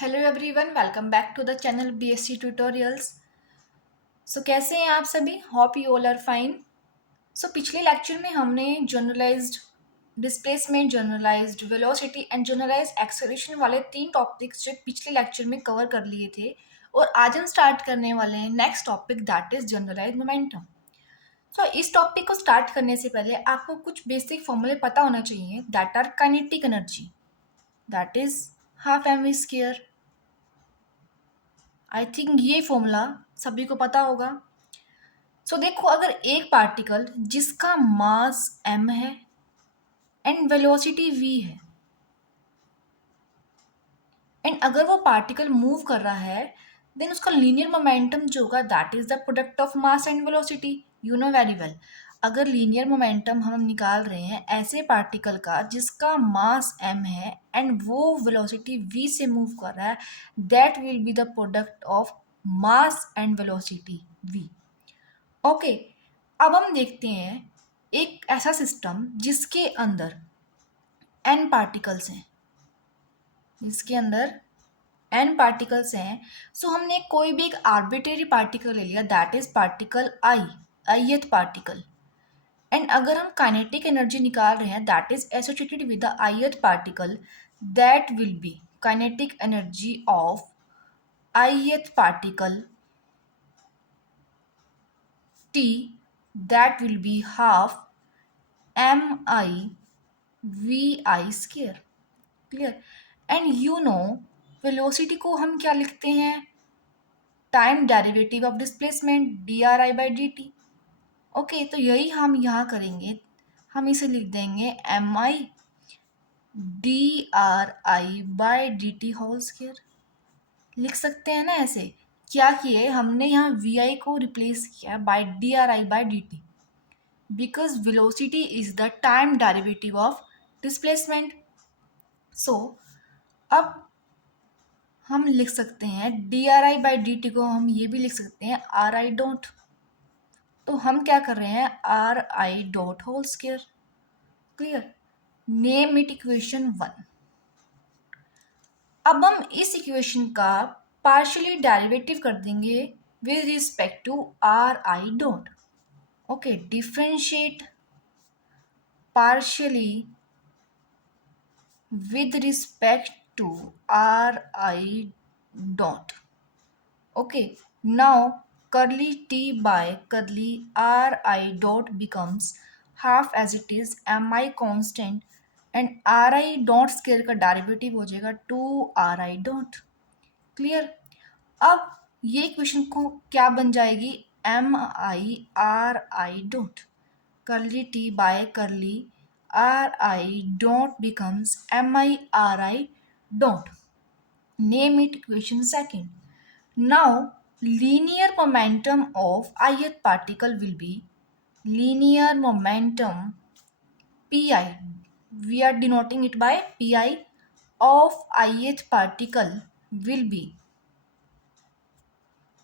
Hello everyone, welcome back to the channel BSc tutorials. So कैसे हैं आप सभी? Hope you all are fine. So पिछले lecture में हमने generalised displacement, generalised velocity and generalised acceleration वाले तीन टॉपिक्स जो पिछले लेक्चर में कवर कर लिए थे, और आज हम स्टार्ट करने वाले हैं next topic, that is generalised momentum. So इस टॉपिक को स्टार्ट करने से पहले आपको कुछ बेसिक फॉर्मूले पता होना चाहिए, that are kinetic energy, that is half m v square. I think ये फॉर्मूला सभी को पता होगा। सो देखो, अगर एक पार्टिकल जिसका मास m है एंड वेलोसिटी v है, एंड अगर वो पार्टिकल मूव कर रहा है, देन उसका लीनियर मोमेंटम जो होगा that is the product of mass and velocity. You know very well, अगर लीनियर मोमेंटम हम निकाल रहे हैं ऐसे पार्टिकल का जिसका मास m है एंड वो वेलोसिटी v से मूव कर रहा है, that will be the product of mass and velocity v। Okay, अब हम देखते हैं एक ऐसा सिस्टम जिसके अंदर n पार्टिकल्स हैं, जिसके अंदर n पार्टिकल्स हैं। सो हमने कोई भी एक आर्बिट्रेरी पार्टिकल ले लिया, that is particle ith particle, and अगर हम काइनेटिक एनर्जी निकाल रहे हैं that is associated with the ith particle, that will B kinetic energy of ith particle t, that will be half mi vi square. Clear? And you know velocity को हम क्या लिखते हैं? Time derivative of displacement D r i by d t. Okay, तो यही हम यहाँ करेंगे, हम इसे लिख देंगे m i d r i by d t whole square. लिख सकते हैं ना ऐसे? क्या किए हमने यहाँ वी आई को रिप्लेस किया by d r i by d t, because velocity is the time derivative of displacement. So अब हम लिख सकते हैं d r i by d t को हम ये भी लिख सकते हैं आर आई डॉट। तो हम क्या कर रहे हैं? R i dot whole square. Clear? Name it equation 1। अब हम इस इक्वेशन का पार्शियली डेरिवेटिव कर देंगे with respect to r i dot. Okay, differentiate partially with respect to ri dot. Okay, now curly t by curly ri dot becomes half as it is mi constant and ri dot square का derivative हो जाएगा 2ri dot. Clear? अब ये equation को क्या बन जाएगी? M i r i dot curly t by curly ri dot becomes mi ri dot. Name it equation 2. Now linear momentum of ith particle will be linear momentum pi. We are denoting it by pi of ith particle will be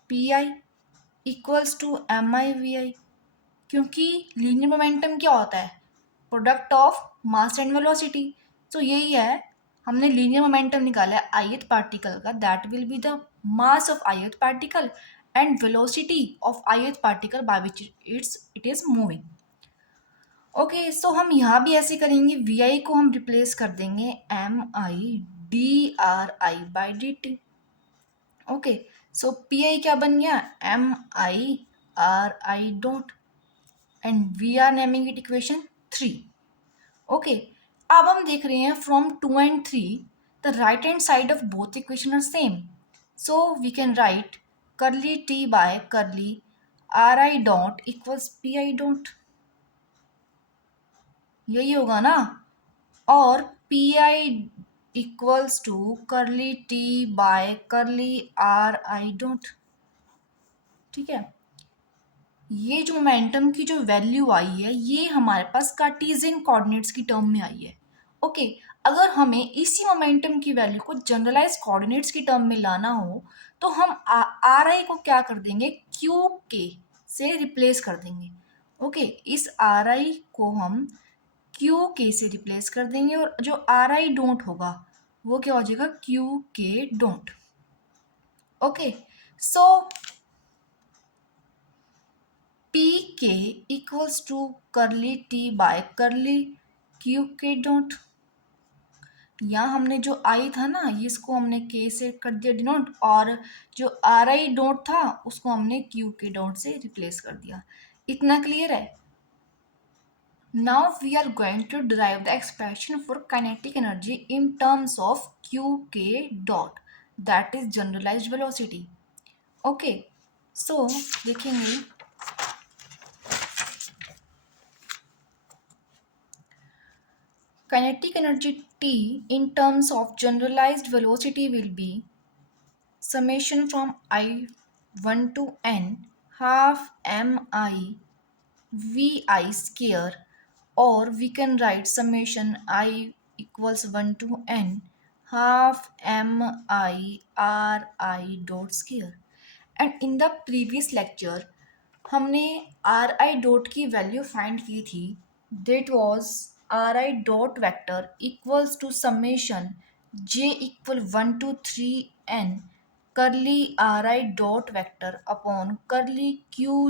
pi equals to mi vi, क्योंकि linear momentum क्या होता है? Product of mass and velocity. तो यही है, हमने linear momentum निकाला है ith पार्टिकल का, that will be the mass of ith particle and velocity of ith particle by which it is moving. Okay, so हम यहाँ भी ऐसे करेंगे, वी आई को हम रिप्लेस कर देंगे m i d r i by d t. Okay, so p i क्या बन गया? M i r i dot, and we are naming it equation 3. Okay, अब हम देख रहे हैं from 2 and 3 the right hand side of both equation are same, so we can write curly t by curly ri dot equals pi dot. यही होगा ना? और pi equals to curly t by curly ri dot. ठीक है, ये जो momentum की जो वैल्यू आई है ये हमारे पास कार्टेशियन कोऑर्डिनेट्स की टर्म में आई है। ओके, अगर हमें इसी मोमेंटम की वैल्यू को जनरलाइज कोऑर्डिनेट्स की टर्म में लाना हो तो हम आर आई को क्या कर देंगे? क्यू के से रिप्लेस कर देंगे। ओके, इस आर आई को हम क्यू के से रिप्लेस कर देंगे और जो आर आई डोंट होगा वो क्या हो जाएगा, Q k dot. Okay, so P के इक्वल्स टू करली टी बाय करली क्यू के डॉट। यहाँ हमने जो आई था ना, ये इसको हमने के से कर दिया डिनोट, और जो आर आई डॉट था उसको हमने क्यू के डॉट से रिप्लेस कर दिया। इतना क्लियर है? Now we are going to derive the expression for kinetic energy in terms of qk dot, that is generalized velocity. Okay, so देखेंगे kinetic energy T in terms of generalized velocity will be summation from I1 to n half mi vi square, or we can write summation I equals 1 to n half mi ri dot square. And in the previous lecture हमने r i dot की value find की थी, that was r i dot vector equals to summation j equal 1 to 3n curly r i dot vector upon curly q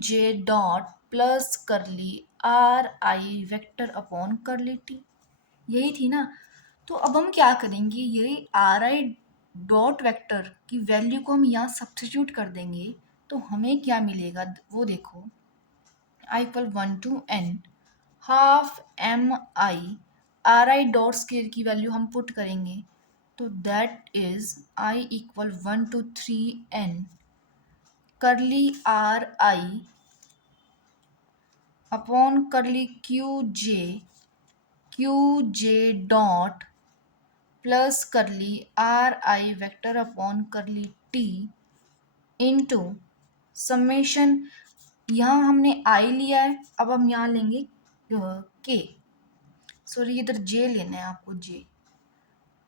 j dot plus curly r i vector upon curly t. यही थी ना? तो अब हम क्या करेंगे, ये r i dot vector की वैल्यू को हम यहाँ सब्स्टिट्यूट कर देंगे, तो हमें क्या मिलेगा वो देखो। I equal 1 to n half m i r i dot square की वैल्यू हम पुट करेंगे, तो that is i equal 1 to 3n curly r i upon curly q j dot plus curly r i vector upon curly t into summation, यहाँ हमने आई लिया है, अब हम यहाँ लेंगे के, सॉरी इधर जे लेना है आपको, जे,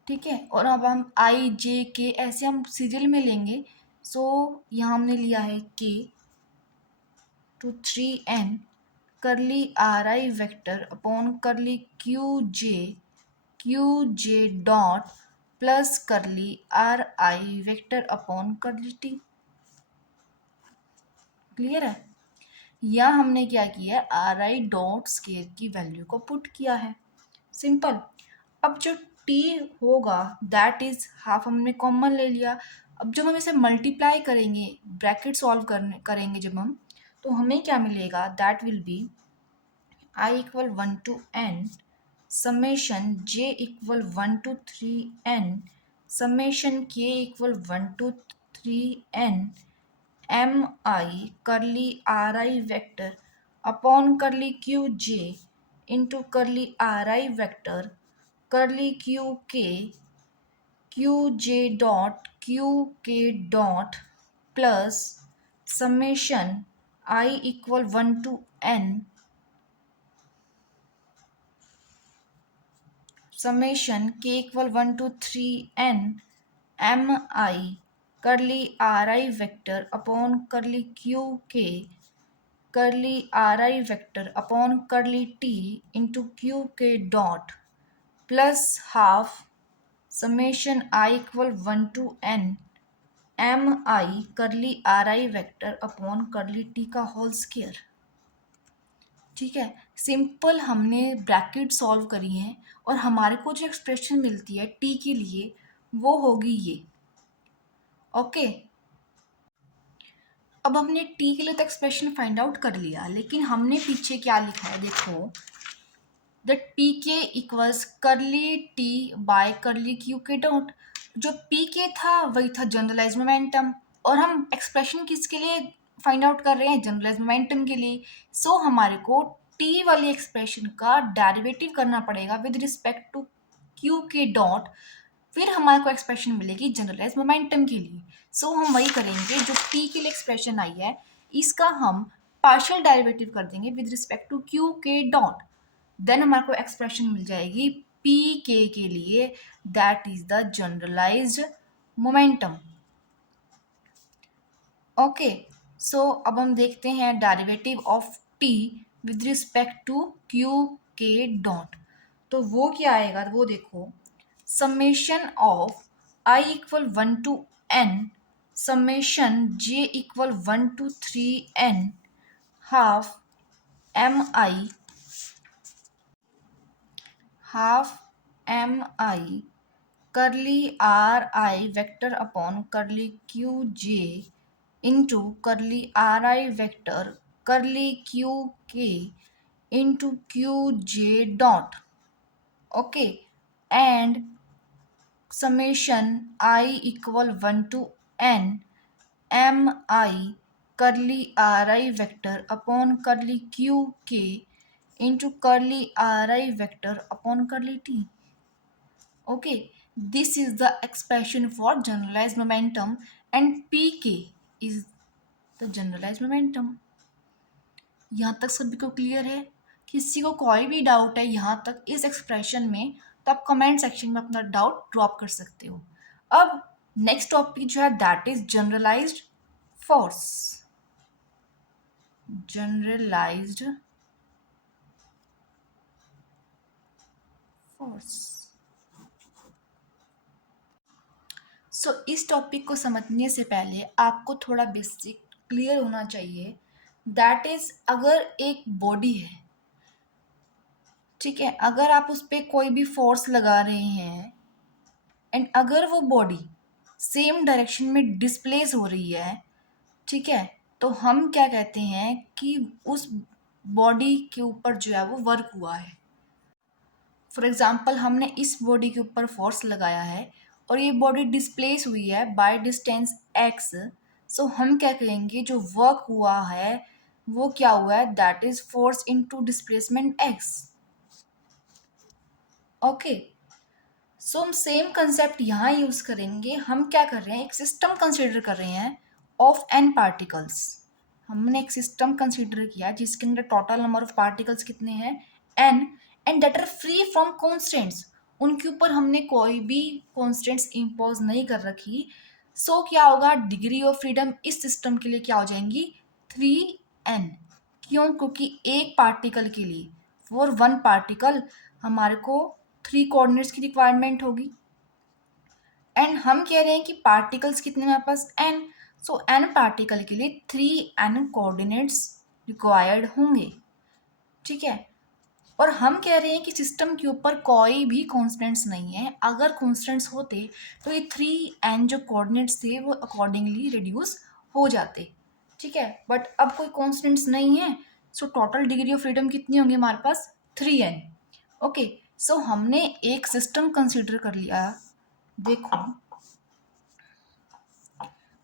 ठीक है। और अब हम आई जे के ऐसे हम सीरियल में लेंगे। सो यहाँ हमने लिया है के to 3n curly r i vector upon curly q j dot plus curly r i vector upon curly T. Clear है? या हमने क्या किया है, आर आई डॉट स्केयर की वैल्यू को पुट किया है, सिंपल। अब जो टी होगा दैट इज हाफ हमने कॉमन ले लिया। अब जब हम इसे मल्टीप्लाई करेंगे, ब्रैकेट सॉल्व करेंगे जब हम, तो हमें क्या मिलेगा, that will B I equal 1 to n summation j equal 1 to 3n summation k equal 1 to 3n mi curly ri vector upon curly qj into curly ri vector curly qj dot plus summation I equal 1 to n summation k equal 1 to 3n mi curly ri vector upon curly qk curly ri vector upon curly t into qk dot plus half summation I equal 1 to n mi curly ri vector upon curly t का whole square. ठीक है, simple हमने bracket solve करी है और हमारे को जो एक्सप्रेशन मिलती है टी के लिए वो होगी ये। ओके, अब हमने टी के लिए तो एक्सप्रेशन फाइंड आउट कर लिया, लेकिन हमने पीछे क्या लिखा है देखो, द पी के इक्वल्स करली टी बाय करली क्यू के डॉट। जो पी के था वही था जनरलाइज मोमेंटम, और हम एक्सप्रेशन किसके लिए फाइंड आउट कर रहे हैं, जनरलाइज मोमेंटम के लिए। सो हमारे को टी वाली एक्सप्रेशन का डेरिवेटिव करना पड़ेगा with respect to q k dot, फिर हमारे को एक्सप्रेशन मिलेगी जनरलाइज मोमेंटम के लिए। सो हम वही करेंगे, जो टी के लिए एक्सप्रेशन आई है इसका हम पार्शियल डेरिवेटिव कर देंगे with respect to q k dot, then हमारे को एक्सप्रेशन मिल जाएगी पी के लिए, that is the generalised momentum. Okay, so अब हम देखते हैं derivative of t with respect to q k dot. तो वो क्या आएगा, वो देखो, summation of I equal 1 to n summation j equal 1 to 3n half mi curly ri vector upon curly qj into curly ri vector curly qk into qj dot. Okay, and summation I equal 1 to n mi curly ri vector upon curly qk into curly ri vector upon curly t. Okay, this is the expression for generalized momentum and pk is the generalized momentum. यहाँ तक सभी को clear है? किसी को कोई भी doubt है यहाँ तक इस एक्सप्रेशन में, तो आप कमेंट सेक्शन में अपना डाउट ड्रॉप कर सकते हो. अब नेक्स्ट टॉपिक जो है that is generalised force. Generalised force. So इस टॉपिक को समझने से पहले आपको थोड़ा बेसिक क्लियर होना चाहिए. दैट इज, अगर एक बॉडी है, ठीक है, अगर आप उस पर कोई भी फोर्स लगा रहे हैं एंड अगर वो बॉडी सेम डायरेक्शन में डिस्प्लेस हो रही है, ठीक है, तो हम क्या कहते हैं कि उस बॉडी के ऊपर जो है वो वर्क हुआ है. फॉर एग्जाम्पल हमने इस बॉडी के ऊपर फोर्स लगाया है और ये बॉडी डिस्प्लेस हुई है बाय डिस्टेंस x. सो हम क्या कहेंगे, जो वर्क हुआ है वो क्या हुआ है, that is force into displacement x. Okay, so हम सेम कंसेप्ट यहाँ यूज करेंगे. हम क्या कर रहे हैं, एक सिस्टम कंसिडर कर रहे हैं ऑफ n पार्टिकल्स. हमने एक सिस्टम कंसिडर किया जिसके अंदर टोटल नंबर ऑफ पार्टिकल्स कितने हैं, n, and that are free from constants. उनके ऊपर हमने कोई भी कॉन्स्टेंट्स इम्पोज नहीं कर रखी. सो क्या होगा, डिग्री ऑफ फ्रीडम इस सिस्टम के लिए क्या हो जाएंगी, 3n. क्यों, क्योंकि एक पार्टिकल के लिए, फॉर वन पार्टिकल हमारे को 3 कोऑर्डिनेट्स की रिक्वायरमेंट होगी. एंड हम कह रहे हैं कि पार्टिकल्स कितने हमारे पास, n. सो n पार्टिकल के लिए 3n कोऑर्डिनेट्स रिक्वायर्ड होंगे, ठीक है. और हम कह रहे हैं कि सिस्टम के ऊपर कोई भी कॉन्स्टेंट्स नहीं है. अगर कॉन्स्टेंट्स होते तो ये 3n जो कोऑर्डिनेट्स थे वो अकॉर्डिंगली रिड्यूस हो जाते, ठीक है. बट अब कोई कॉन्स्टेंट्स नहीं है, so total degree of freedom कितनी होंगी हमारे पास, 3n. ओके, सो हमने एक सिस्टम कंसिडर कर लिया. देखो,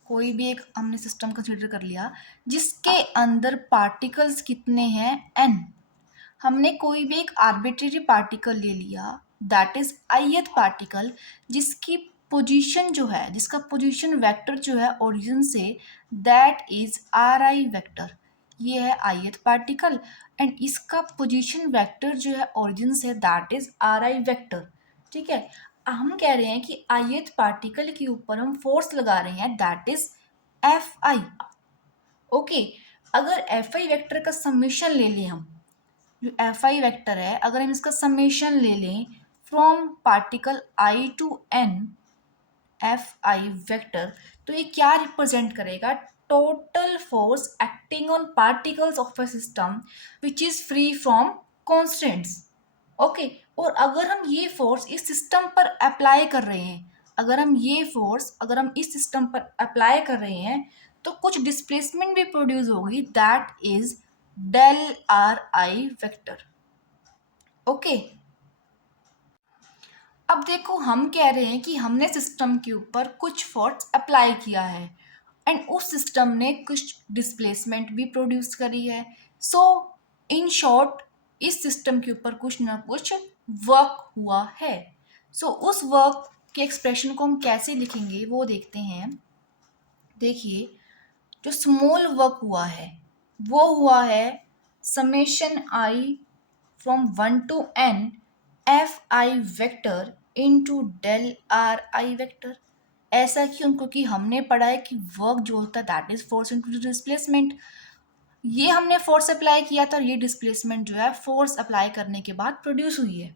कोई भी एक हमने सिस्टम कंसिडर कर लिया जिसके अंदर पार्टिकल्स कितने हैं, n. हमने कोई भी एक आर्बिट्रेरी पार्टिकल ले लिया, दैट इज ith पार्टिकल, जिसकी पोजीशन जो है, जिसका पोजीशन वेक्टर जो है ओरिजिन से, दैट इज ri वेक्टर. ये है ith पार्टिकल एंड इसका पोजीशन वेक्टर जो है ओरिजिन से, दैट इज ri वेक्टर, ठीक है. हम कह रहे हैं कि ith पार्टिकल के ऊपर हम फोर्स लगा रहे हैं, दैट इज fi. ओके, अगर fi वेक्टर का समेशन ले लें हम, जो fi वेक्टर है, अगर हम इसका समेशन ले लें from particle i to n fi vector, तो ये क्या रिप्रेजेंट करेगा, total force acting on particles of a system which is free from constants. Okay, और अगर हम ये फोर्स इस सिस्टम पर अप्लाई कर रहे हैं, अगर हम ये फोर्स अगर हम इस सिस्टम पर अप्लाई कर रहे हैं, तो कुछ डिस्प्लेसमेंट भी प्रोड्यूस होगी, that is del r i vector. Okay, अब देखो, हम कह रहे हैं कि हमने सिस्टम के ऊपर कुछ फोर्स अप्लाई किया है एंड उस सिस्टम ने कुछ डिस्प्लेसमेंट भी प्रोड्यूस करी है. सो इन शॉर्ट, इस सिस्टम के ऊपर कुछ ना कुछ वर्क हुआ है. सो उस वर्क के एक्सप्रेशन को हम कैसे लिखेंगे वो देखते हैं. देखिए, जो स्मॉल वर्क हुआ है वो हुआ है summation i from 1 to n fi vector into del r i vector. ऐसा क्यों, क्योंकि हमने पढ़ा है कि वर्क जो होता है that is force into displacement. ये हमने फोर्स अप्लाई किया था और ये डिस्प्लेसमेंट जो है फोर्स अप्लाई करने के बाद प्रोड्यूस हुई है.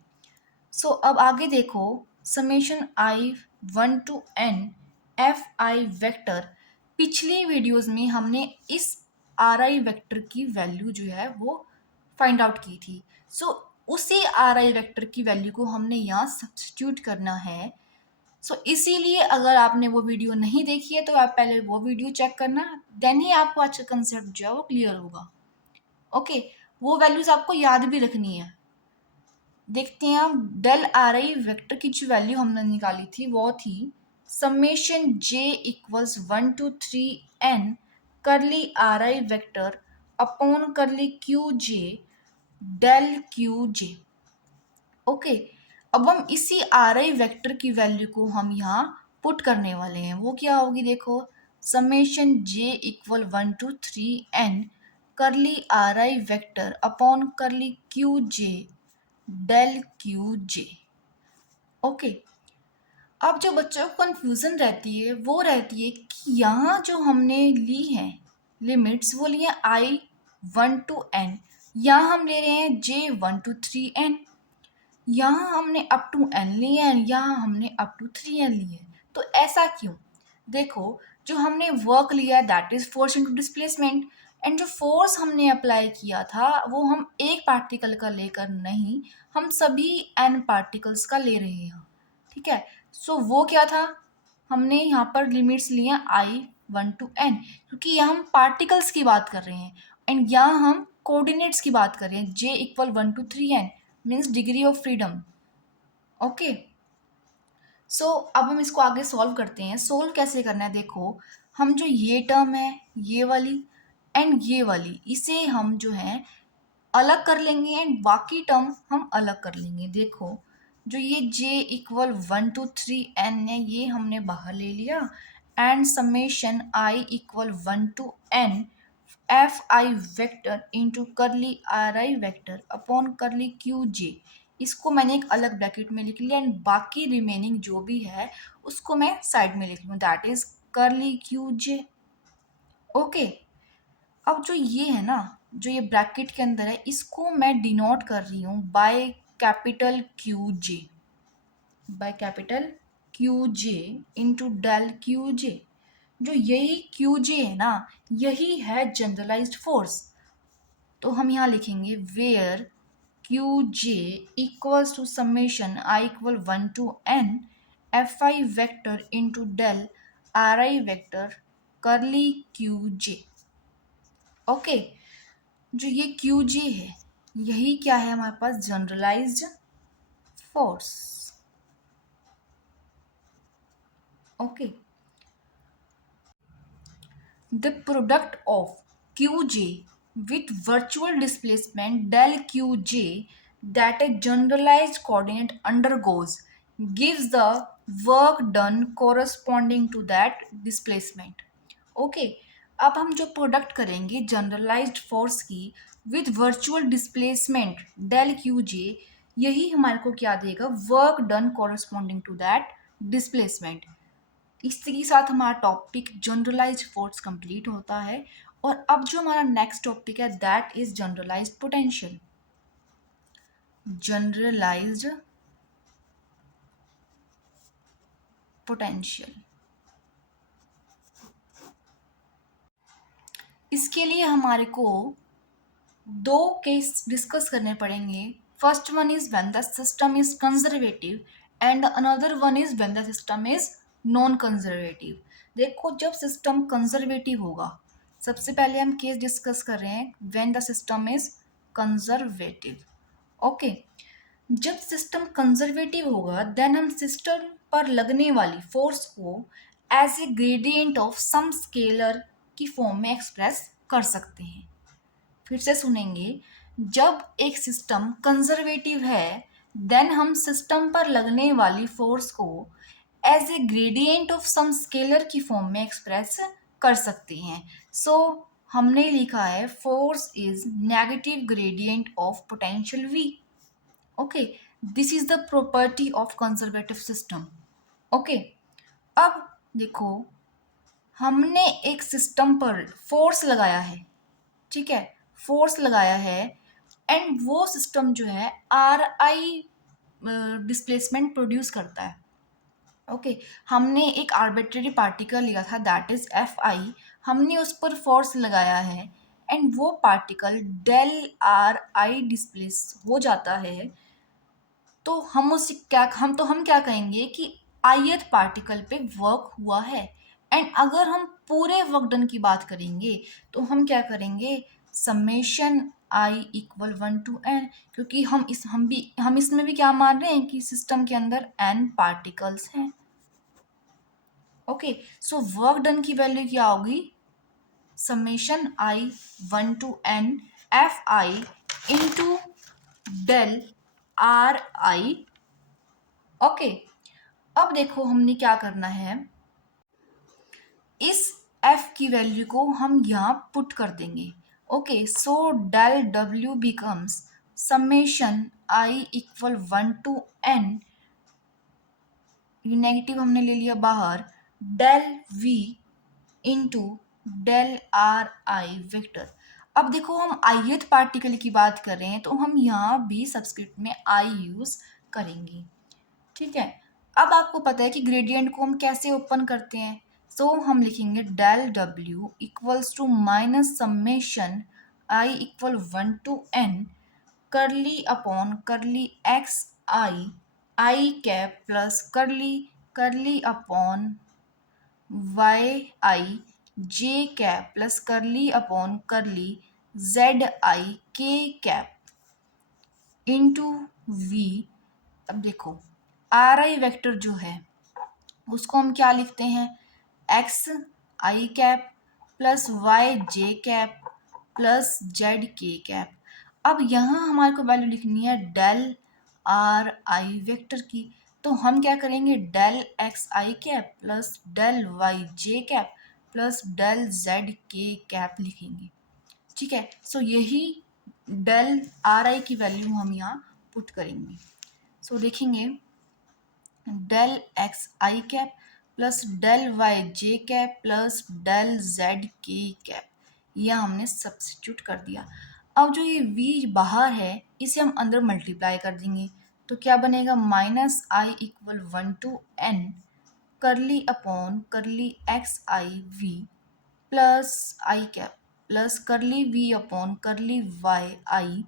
सो अब आगे देखो, summation i 1 to n f i vector. पिछली वीडियोस में हमने इस आर आई वेक्टर की वैल्यू जो है वो फाइंड आउट की थी। सो उसी आर आई वेक्टर की वैल्यू को हमने यहाँ सब्स्टिट्यूट करना है। सो इसीलिए अगर आपने वो वीडियो नहीं देखी है तो आप पहले वो वीडियो चेक करना, देन ही आपको आज का कंसेप्ट जो है वो क्लियर होगा। ओके, वो वैल्यूज आपको याद भी रखनी है। देखते हैं हम, डेल आर आई वेक्टर की जो वैल्यू हमने निकाली थी वो थी summation j equals 1 to 3 n करली r i vector upon curly q J del q j. Okay, अब हम इसी आर आई वेक्टर की वैल्यू को हम यहाँ पुट करने वाले हैं। वो क्या होगी, देखो, summation j equal 1 to 3 n करली r i vector upon curly q J del q j. Okay, अब जो बच्चों को कंफ्यूजन रहती है वो रहती है कि यहाँ जो हमने ली है लिमिट्स वो ली है आई 1 to n, यहाँ हम ले रहे हैं जे 1 to 3n, यहाँ हमने अप टू n लिए हैं, यहाँ हमने अप टू 3n लिए हैं। तो ऐसा क्यों? देखो, जो हमने वर्क लिया that is force into displacement, and जो फोर्स हमने अप्लाई किया था वो हम एक पार्टिकल का लेकर नहीं, हम सभी n पार्टिकल्स का ले रहे हैं। ठीक है, सो वो क्या था, हमने यहाँ पर लिमिट्स लिए हैं आई 1 to n, क्योंकि यहाँ हम पार्टिकल्स की बात कर रहे हैं एंड यहाँ हम कोऑर्डिनेट्स की बात कर रहे हैं। j equal 1 to 3n means degree of freedom. Okay, so अब हम इसको आगे सॉल्व करते हैं। सॉल्व कैसे करना है, देखो, हम जो ये टर्म है ये वाली एंड ये वाली, इसे हम जो है अलग कर लेंगे एंड बाकी टर्म हम अलग कर लेंगे। देखो, जो ये j इक्वल 1 to 3n है ये हमने बाहर ले लिया and summation i equal 1 to n f i vector into करली r i vector upon curly q जे, इसको मैंने एक अलग ब्रैकेट में लिख लिया एंड बाकी रिमेनिंग जो भी है उसको मैं साइड में लिख लूँ, दैट इज करली क्यू जे। ओके, अब जो ये है ना, जो ये ब्रैकेट के अंदर है इसको मैं डिनोट कर रही हूँ by capital Q J, by capital Q J into del q जे। जो यही क्यू जे है ना, यही है जनरलाइज्ड फोर्स। तो हम यहाँ लिखेंगे where q j equals to summation i equal 1 to n f i vector into del r i vector curly q j. Okay, जो ये क्यू जे है यही क्या है हमारे पास, generalised force. Okay, the product of qj with virtual displacement del qj that a generalized coordinate undergoes gives the work done corresponding to that displacement. Okay, अब हम जो प्रोडक्ट करेंगे जनरलाइज्ड फोर्स की with virtual displacement del q j, यही हमारे को क्या देगा, work done corresponding to that displacement. इसी के साथ हमारा टॉपिक जनरलाइज्ड फोर्स कंप्लीट होता है। और अब जो हमारा नेक्स्ट टॉपिक है that is generalised potential. Generalised potential, इसके लिए हमारे को दो केस डिस्कस करने पड़ेंगे। First one is when the system is conservative and another one is when the system is non conservative. देखो, जब सिस्टम कंजर्वेटिव होगा, सबसे पहले हम केस डिस्कस कर रहे हैं when the system is conservative. Okay, जब सिस्टम कंजर्वेटिव होगा देन हम सिस्टम पर लगने वाली फोर्स को as a gradient of some scalar की फॉर्म में एक्सप्रेस कर सकते हैं। फिर से सुनेंगे, जब एक सिस्टम कंजर्वेटिव है देन हम सिस्टम पर लगने वाली फोर्स को as a gradient of some scalar की फॉर्म में एक्सप्रेस कर सकते हैं। सो हमने लिखा है force is negative gradient of potential v. Okay, this is the property of conservative system. Okay, अब देखो, हमने एक सिस्टम पर फोर्स लगाया है, ठीक है, फोर्स लगाया है एंड वो सिस्टम जो है आर आई डिस्प्लेसमेंट प्रोड्यूस करता है। ओके, हमने एक आर्बिट्रेरी पार्टिकल लिया था दैट इज एफ आई, हमने उस पर फोर्स लगाया है एंड वो particle del r i displace हो जाता है। तो हम क्या कहेंगे कि ith पार्टिकल पे वर्क हुआ है। एंड अगर हम पूरे वर्क डन की बात करेंगे तो हम क्या करेंगे, summation i equal 1 to n, क्योंकि हम इसमें भी क्या मान रहे हैं कि सिस्टम के अंदर n पार्टिकल्स हैं। ओके, सो वर्क डन की वैल्यू क्या होगी, summation i 1 to n f i into del r i. Okay, अब देखो हमने क्या करना है, इस f की वैल्यू को हम यहाँ पुट कर देंगे। Okay, so del w becomes summation i equal 1 to n, ये नेगेटिव हमने ले लिया बाहर, del v into del r i vector. अब देखो हम ith पार्टिकल की बात कर रहे हैं तो हम यहाँ भी सबस्क्रिप्ट में i यूज करेंगे। ठीक है, अब आपको पता है कि ग्रेडियंट को हम कैसे ओपन करते हैं। सो हम लिखेंगे डेल डब्ल्यू equals to minus summation i equal 1 to n curly upon curly x i cap plus curly curly upon y i j cap plus curly upon curly z i k cap into we. अब देखो are i vector जो है उसको हम क्या लिखते हैं, x i cap plus Y j cap plus Z k cap. अब यहाँ हमारे को वैल्यू लिखनी है डेल आर आई वेक्टर की, तो हम क्या करेंगे, del x i cap plus del y j cap plus del z k cap लिखेंगे। ठीक है, सो यही डेल आर आई की वैल्यू हम यहाँ पुट करेंगे। सो देखेंगे del x i cap plus del y j cap plus del z k cap, यह हमने सब्स्टिट्यूट कर दिया। अब जो ये v बाहर है इसे हम अंदर मल्टीप्लाई कर देंगे, तो क्या बनेगा, minus i equal 1 to n curly upon curly x i v plus i cap plus curly v upon curly y i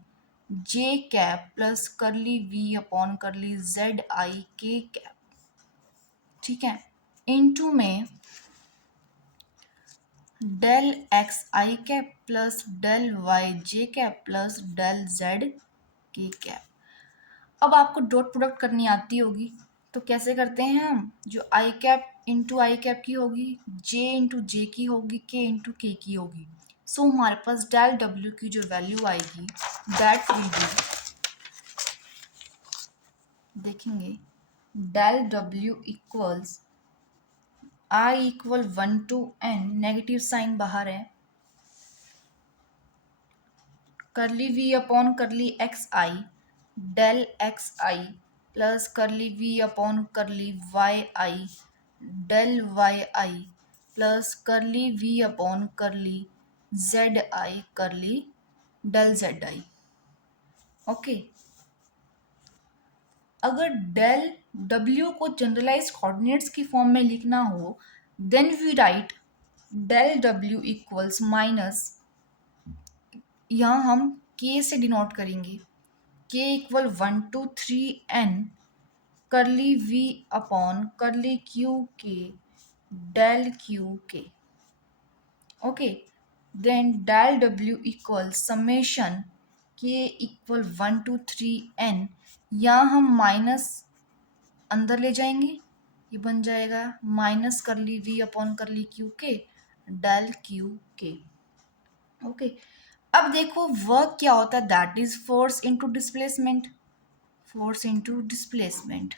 j cap plus curly v upon curly z i k cap. ठीक है, into में del x i cap plus del y j cap plus del z k cap. अब आपको dot product करनी आती होगी, तो कैसे करते हैं हम, जो आई कैप इंटू आई कैप की होगी, जे इंटू जे की होगी, के इंटू के की होगी। सो हमारे पास डेल डब्ल्यू की जो वैल्यू आएगी दैट विल बी, देखेंगे डेल डब्ल्यू equals i equal 1 to n, negative sign बाहर है, curly v upon curly x i del x i plus curly v upon curly y i del y i plus curly v upon curly z i curly del z i. Okay, अगर del डब्ल्यू को generalise coordinates की form में लिखना हो then we write del डब्ल्यू equals minus, यहाँ हम के से डिनोट करेंगे, के equal 1 to 3n curly v upon curly q k del q k. Okay, then del डब्ल्यू equal summation k equal 1 to 3n, यहाँ हम माइनस अंदर ले जाएंगे, ये बन जाएगा minus curly v upon curly q k del q k. Okay, अब देखो वर्क क्या होता है, that is force into displacement, force into displacement.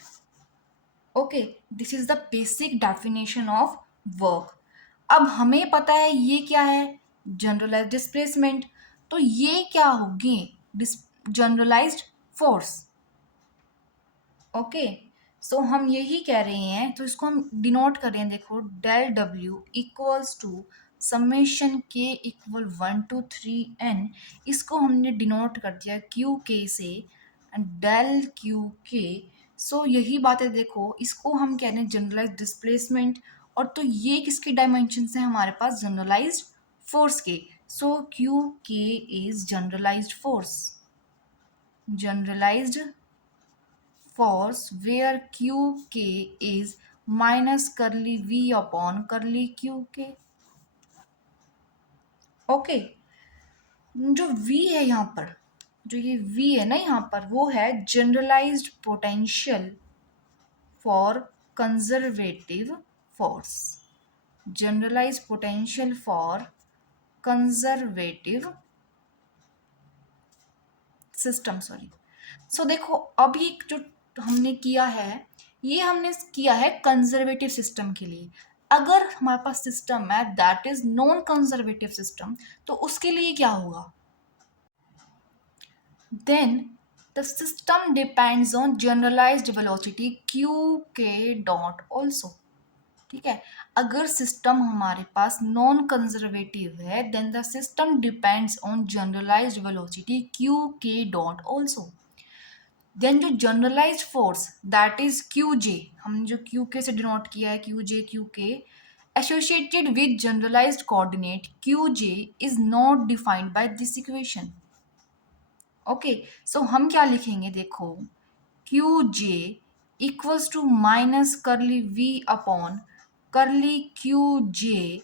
Okay, this is the basic definition of work. अब हमें पता है ये क्या है, जनरलाइज्ड डिस्प्लेसमेंट, तो ये क्या होगी, जनरलाइज्ड फोर्स। ओके, सो हम यही कह रहे हैं, तो इसको हम डिनोट कर रहे हैं, देखो डेल डब्ल्यू equals to summation k equal 1 to 3n, इसको हमने डिनोट कर दिया क्यू के से, एंड डेल क्यू के। सो यही बात है, देखो इसको हम कह रहे हैं जनरलाइज डिस्प्लेसमेंट। और तो ये किसके डायमेंशन है हमारे पास, जनरलाइज्ड फोर्स के। So q k is generalised force, generalized force where qk is minus curly v upon curly qk। Okay, जो v है यहाँ पर, जो ये v है ना यहाँ पर, वो है generalised potential for conservative force, generalised potential for conservative system, sorry. So देखो अब ये जो हमने किया है, ये हमने किया है कंजर्वेटिव सिस्टम के लिए। अगर हमारे पास सिस्टम है that is non conservative system, तो उसके लिए क्या होगा, then the system depends on generalised velocity q k dot also. ठीक है, अगर सिस्टम हमारे पास नॉन कंजर्वेटिव है then the system depends on generalised velocity q k dot also. Then जो generalised force that is q j, हमने जो Q के से डिनोट किया है q k, associated with generalised coordinate q j is not defined by this equation. Okay, so हम क्या लिखेंगे, देखो q j equals to minus curly v upon curly q j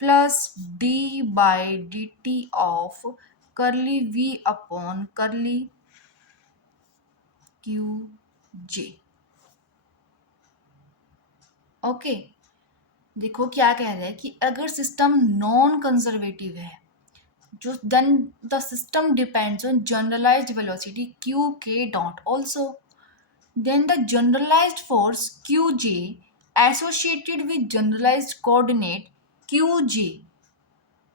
plus d by d t of curly v upon curly q j. Okay, देखो क्या कह रहा है कि अगर सिस्टम नॉन कंजर्वेटिव है, जो then the system depends on generalised velocity q k dot also, then the generalized force qj associated with generalized coordinate qj।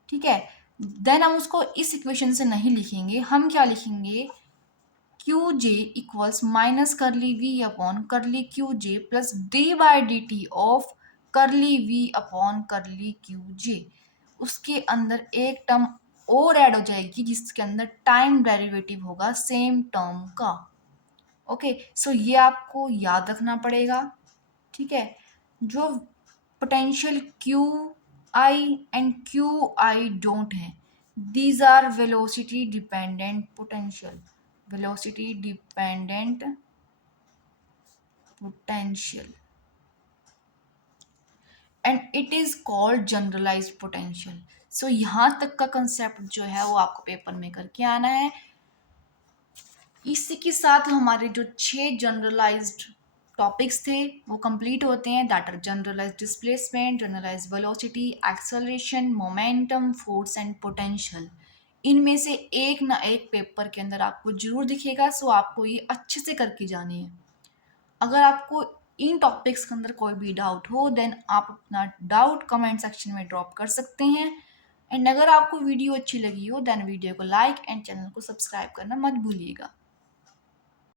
ठीक है, देन हम उसको इस इक्वेशन से नहीं लिखेंगे, हम क्या लिखेंगे, q j equals minus curly v upon curly q j plus d by d t of curly v upon curly q j. उसके अंदर एक टर्म और ऐड हो जाएगी जिसके अंदर टाइम डेरिवेटिव होगा सेम टर्म का। ओके, सो ये आपको याद रखना पड़ेगा। ठीक है, जो potential q i and q i डोंट है, these are velocity dependent potential, velocity dependent potential and it is called generalised potential. So यहाँ तक का कंसेप्ट जो है वो आपको पेपर में करके आना है। इसी के साथ हमारे जो 6 जनरलाइज्ड टॉपिक्स थे वो कंप्लीट होते हैं, that are generalised displacement, generalised velocity, acceleration, momentum, force and potential. इनमें से एक ना एक पेपर के अंदर आपको जरूर दिखेगा, सो आपको ये अच्छे से करके जानी है। अगर आपको इन टॉपिक्स के अंदर कोई भी डाउट हो देन आप अपना डाउट कमेंट सेक्शन में ड्रॉप कर सकते हैं। एंड अगर आपको वीडियो अच्छी लगी हो देन वीडियो को लाइक एंड चैनल को सब्सक्राइब करना मत भूलिएगा।